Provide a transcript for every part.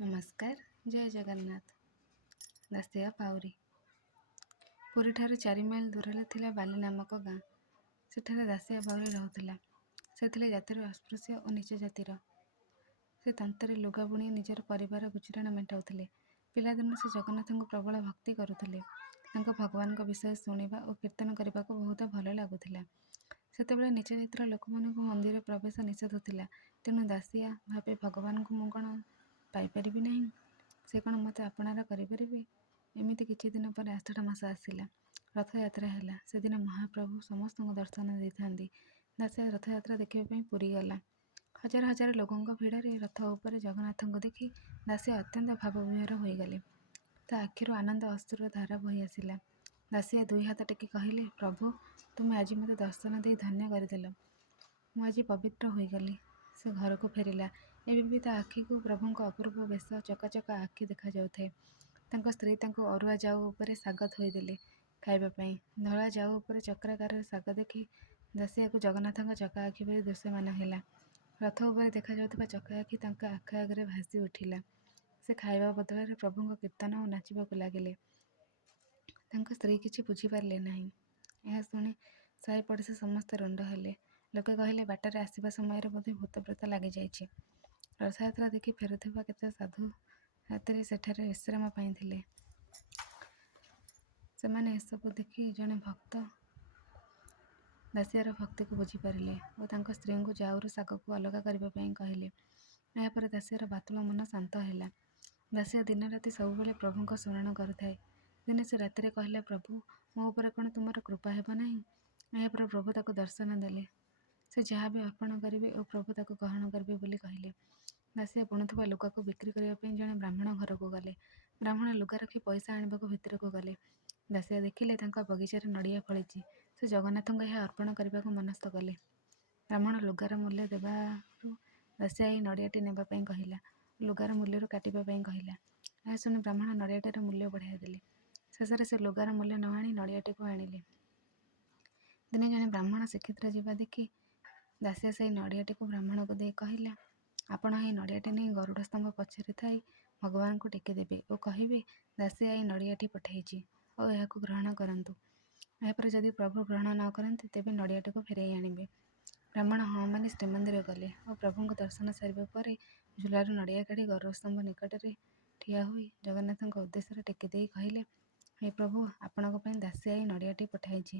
ନମସ୍କାର, ଜୟ ଜଗନ୍ନାଥ। ଦାସିଆ ପାଉରୀ। ପୁରୀଠାରୁ 4 ମାଇଲ ଦୂରରେ ଥିଲା ବାଲି ନାମକ ଗାଁ। ସେଠାରେ ଦାସିଆ ପାଉରୀ ରହୁଥିଲା। ସେ ଥିଲେ ଜାତିର ଅସ୍ପୃଶ୍ୟ ଓ ନିଚ ଜାତିର। ସେ ତନ୍ତରେ ଲୁଗା ବୁଣି ନିଜର ପରିବାର ଗୁଜୁରାଣ ମେଣ୍ଟାଉଥିଲେ। ପିଲାଦିନୁ ସେ ଜଗନ୍ନାଥଙ୍କୁ ପ୍ରବଳ ଭକ୍ତି କରୁଥିଲେ। ତାଙ୍କ ଭଗବାନଙ୍କ ବିଷୟ ଶୁଣିବା ଓ କୀର୍ତ୍ତନ କରିବାକୁ ବହୁତ ଭଲ ଲାଗୁଥିଲା। ସେତେବେଳେ ନିଚ ଜାତିର ଲୋକମାନଙ୍କୁ ମନ୍ଦିର ପ୍ରବେଶ ନିଷେଧ ଥିଲା। ତେଣୁ ଦାସିଆ ଭାବେ, ଭଗବାନଙ୍କୁ ମୁଁ କ'ଣ ପାଇପାରିବି ନାହିଁ? ସେ କ'ଣ ମୋତେ ଆପଣାର କରିପାରିବେ? ଏମିତି କିଛି ଦିନ ପରେ ଆଷାଢ଼ ମାସ ଆସିଲା। ରଥଯାତ୍ରା ହେଲା। ସେଦିନ ମହାପ୍ରଭୁ ସମସ୍ତଙ୍କୁ ଦର୍ଶନ ଦେଇଥାନ୍ତି। ଦାସିଆ ରଥଯାତ୍ରା ଦେଖିବା ପାଇଁ ପୁରୀ ଗଲା। ହଜାର ହଜାର ଲୋକଙ୍କ ଭିଡ଼ରେ ରଥ ଉପରେ ଜଗନ୍ନାଥଙ୍କୁ ଦେଖି ଦାସିଆ ଅତ୍ୟନ୍ତ ଭାବବିହ୍ୱଳ ହୋଇଗଲେ। ତା ଆଖିରୁ ଆନନ୍ଦ ଅଶ୍ରୁର ଧାରା ବହି ଆସିଲା। ଦାସିଆ 2 ହାତ ଟେକି କହିଲେ, ପ୍ରଭୁ, ତୁମେ ଆଜି ମୋତେ ଦର୍ଶନ ଦେଇ ଧନ୍ୟ କରିଦେଲ। ମୁଁ ଆଜି ପବିତ୍ର ହୋଇଗଲି। ସେ ଘରକୁ ଫେରିଲା। ଏବେ ବି ତା ଆଖିକୁ ପ୍ରଭୁଙ୍କ ଅପୂର୍ବ ବେଶ, ଚକାଚକା ଆଖି ଦେଖାଯାଉଥାଏ। ତାଙ୍କ ସ୍ତ୍ରୀ ତାଙ୍କୁ ଅରୁଆ ଜାଉ ଉପରେ ଶାଗ ଥୋଇଦେଲେ ଖାଇବା ପାଇଁ। ଧଳା ଜାଉ ଉପରେ ଚକ୍ରାକାରରେ ଶାଗ ଦେଖି ଦାସିଆକୁ ଜଗନ୍ନାଥଙ୍କ ଚକା ଆଖି ପରି ଦୃଶ୍ୟମାନ ହେଲା। ରଥ ଉପରେ ଦେଖାଯାଉଥିବା ଚକା ଆଖି ତାଙ୍କ ଆଖି ଆଗରେ ଭାସି ଉଠିଲା। ସେ ଖାଇବା ବଦଳରେ ପ୍ରଭୁଙ୍କ କୀର୍ତ୍ତନ ଓ ନାଚିବାକୁ ଲାଗିଲେ। ତାଙ୍କ ସ୍ତ୍ରୀ କିଛି ବୁଝିପାରିଲେ ନାହିଁ। ଏହା ଶୁଣି ସାହି ପଡ଼ିଶା ସମସ୍ତେ ରୁଣ୍ଡ ହେଲେ। ଲୋକେ କହିଲେ, ବାଟରେ ଆସିବା ସମୟରେ ବୋଧେ ଭୂତ ପ୍ରେତ ଲାଗିଯାଇଛି। ରଥଯାତ୍ରା ଦେଖି ଫେରୁଥିବା କେତେ ସାଧୁ ରାତିରେ ସେଠାରେ ବିଶ୍ରାମ ପାଇଥିଲେ। ସେମାନେ ଏସବୁ ଦେଖି ଜଣେ ଭକ୍ତ ଦାସିଆର ଭକ୍ତିକୁ ବୁଝିପାରିଲେ ଓ ତାଙ୍କ ସ୍ତ୍ରୀଙ୍କୁ ଜାଉରୁ ଶାଗକୁ ଅଲଗା କରିବା ପାଇଁ କହିଲେ। ଏହାପରେ ଦାସିଆର ବାତୁଳ ମନ ଶାନ୍ତ ହେଲା। ଦାସିଆ ଦିନ ରାତି ସବୁବେଳେ ପ୍ରଭୁଙ୍କ ସ୍ମରଣ କରୁଥାଏ। ଦିନେ ସେ ରାତିରେ କହିଲା, ପ୍ରଭୁ, ମୋ ଉପରେ କ'ଣ ତୁମର କୃପା ହେବ ନାହିଁ? ଏହାପରେ ପ୍ରଭୁ ତାକୁ ଦର୍ଶନ ଦେଲେ। ସେ ଯାହା ବି ଅର୍ପଣ କରିବେ ଓ ପ୍ରଭୁ ତାକୁ ଗ୍ରହଣ କରିବେ ବୋଲି କହିଲେ। ଦାସିଆ ବୁଣୁଥିବା ଲୁଗାକୁ ବିକ୍ରି କରିବା ପାଇଁ ଜଣେ ବ୍ରାହ୍ମଣ ଘରକୁ ଗଲେ। ବ୍ରାହ୍ମଣ ଲୁଗା ରଖି ପଇସା ଆଣିବାକୁ ଭିତରକୁ ଗଲେ। ଦାସିଆ ଦେଖିଲେ ତାଙ୍କ ବଗିଚାରେ ନଡ଼ିଆ ଫଳିଛି। ସେ ଜଗନ୍ନାଥଙ୍କୁ ଏହା ଅର୍ପଣ କରିବାକୁ ମନସ୍ଥ କଲେ। ବ୍ରାହ୍ମଣ ଲୁଗାର ମୂଲ୍ୟ ଦେବାରୁ ଦାସିଆ ଏହି ନଡ଼ିଆଟି ନେବା ପାଇଁ କହିଲା ଓ ଲୁଗାର ମୂଲ୍ୟରୁ କାଟିବା ପାଇଁ କହିଲା। ଏହା ଶୁଣି ବ୍ରାହ୍ମଣ ନଡ଼ିଆଟିର ମୂଲ୍ୟ ବଢ଼ାଇ ଦେଲେ। ଶେଷରେ ସେ ଲୁଗାର ମୂଲ୍ୟ ନ ଆଣି ନଡ଼ିଆଟିକୁ ଆଣିଲେ। ଦିନେ ଜଣେ ବ୍ରାହ୍ମଣ ଶ୍ରୀକ୍ଷେତ୍ର ଯିବା ଦେଖି ଦାସିଆ ସେହି ନଡ଼ିଆଟିକୁ ବ୍ରାହ୍ମଣକୁ ଦେଇ କହିଲା, ଆପଣ ଏହି ନଡ଼ିଆଟି ନେଇ ଗରୁଡ଼ ସ୍ତମ୍ଭ ପଛରେ ଥାଇ ଭଗବାନଙ୍କୁ ଟେକିଦେବେ ଓ କହିବେ, ଦାସିଆ ଏହି ନଡ଼ିଆଟି ପଠାଇଛି ଓ ଏହାକୁ ଗ୍ରହଣ କରନ୍ତୁ। ଏହାପରେ ଯଦି ପ୍ରଭୁ ଗ୍ରହଣ ନ କରନ୍ତି ତେବେ ନଡ଼ିଆଟିକୁ ଫେରାଇ ଆଣିବେ। ବ୍ରାହ୍ମଣ ହଁ ମାନି ଶ୍ରୀମନ୍ଦିର ଗଲେ ଓ ପ୍ରଭୁଙ୍କ ଦର୍ଶନ ସାରିବା ପରେ ଝୁଲାରୁ ନଡ଼ିଆ କାଢ଼ି ଗରୁଡ଼ ସ୍ତମ୍ଭ ନିକଟରେ ଠିଆ ହୋଇ ଜଗନ୍ନାଥଙ୍କ ଉଦ୍ଦେଶ୍ୟରେ ଟେକି ଦେଇ କହିଲେ, ହେ ପ୍ରଭୁ, ଆପଣଙ୍କ ପାଇଁ ଦାସିଆ ଏହି ନଡ଼ିଆଟି ପଠାଇଛି।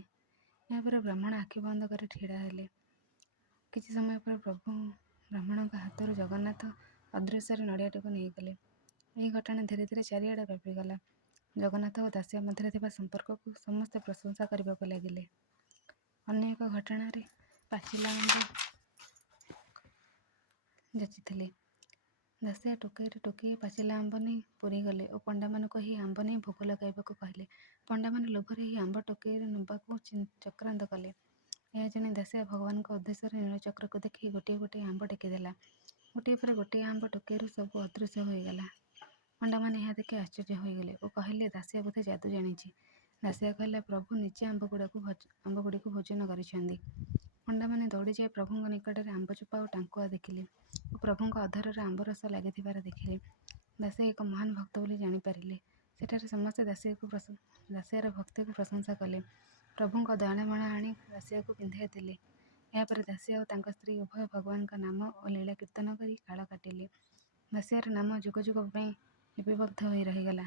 ଏହାପରେ ବ୍ରାହ୍ମଣ ଆଖି ବନ୍ଦ କରି ଛିଡ଼ା ହେଲେ। କିଛି ସମୟ ପରେ ପ୍ରଭୁ ବ୍ରାହ୍ମଣଙ୍କ ହାତରୁ ଜଗନ୍ନାଥ ଅଦୃଶ୍ୟରେ ନଡ଼ିଆଟିକୁ ନେଇଗଲେ। ଏହି ଘଟଣା ଧୀରେ ଧୀରେ ଚାରିଆଡ଼େ ବ୍ୟାପିଗଲା। ଜଗନ୍ନାଥ ଓ ଦାସିଆ ମଧ୍ୟରେ ଥିବା ସମ୍ପର୍କକୁ ସମସ୍ତେ ପ୍ରଶଂସା କରିବାକୁ ଲାଗିଲେ। ଅନ୍ୟ ଏକ ଘଟଣାରେ ପାଚିଲା ଆମ୍ବ ଯାଚିଥିଲେ। ଦାସିଆ ଟୋକେଇରେ ଟୋକେଇ ପାଚିଲା ଆମ୍ବ ନେଇ ପୁରୀ ଗଲେ ଓ ପଣ୍ଡାମାନଙ୍କୁ ଏହି ଆମ୍ବ ନେଇ ଭୋଗ ଲଗାଇବାକୁ କହିଲେ। ପଣ୍ଡାମାନେ ଲୋଭରେ ଏହି ଆମ୍ବ ଟୋକେଇରେ ନେବାକୁ ଚକ୍ରାନ୍ତ କଲେ। ଏହା ଜାଣି ଦାସିଆ ଭଗବାନଙ୍କ ଉଦ୍ଦେଶ୍ୟରେ ନୀଳଚକ୍ରକୁ ଦେଖି ଗୋଟିଏ ଗୋଟିଏ ଆମ୍ବ ଟେକିଦେଲା। ଗୋଟିଏ ପରେ ଗୋଟିଏ ଆମ୍ବ ଟୋକେଇରୁ ସବୁ ଅଦୃଶ୍ୟ ହୋଇଗଲା। ପଣ୍ଡାମାନେ ଏହା ଦେଖି ଆଶ୍ଚର୍ଯ୍ୟ ହୋଇଗଲେ ଓ କହିଲେ, ଦାସିଆ ବୋଧେ ଯାଦୁ ଜାଣିଛି। ଦାସିଆ କହିଲା, ପ୍ରଭୁ ନିଜେ ଆମ୍ବଗୁଡ଼ିକୁ ଭୋଜନ କରିଛନ୍ତି। ପଣ୍ଡାମାନେ ଦୌଡ଼ିଯାଇ ପ୍ରଭୁଙ୍କ ନିକଟରେ ଆମ୍ବ ଚୋପା ଓ ଟାଙ୍କୁଆ ଦେଖିଲେ ଓ ପ୍ରଭୁଙ୍କ ଅଧରରେ ଆମ୍ବ ରସ ଲାଗିଥିବାର ଦେଖିଲେ। ଦାସିଆ ଏକ ମହାନ ଭକ୍ତ ବୋଲି ଜାଣିପାରିଲେ। ସେଠାରେ ସମସ୍ତେ ଦାସିଆର ଭକ୍ତିକୁ ପ୍ରଶଂସା କଲେ। ପ୍ରଭୁଙ୍କ ଦୟଣାମାଳ ଆଣି ଦାସିଆକୁ ପିନ୍ଧାଇ ଦେଲେ। ଏହାପରେ ଦାସିଆ ଓ ତାଙ୍କ ସ୍ତ୍ରୀ ଉଭୟ ଭଗବାନଙ୍କ ନାମ ଓ ଲୀଳା କୀର୍ତ୍ତନ କରି କାଳ କାଟିଲେ। ଦାସିଆର ନାମ ଯୁଗ ଯୁଗ ପାଇଁ ଲିପିବଦ୍ଧ ହୋଇ ରହିଗଲା।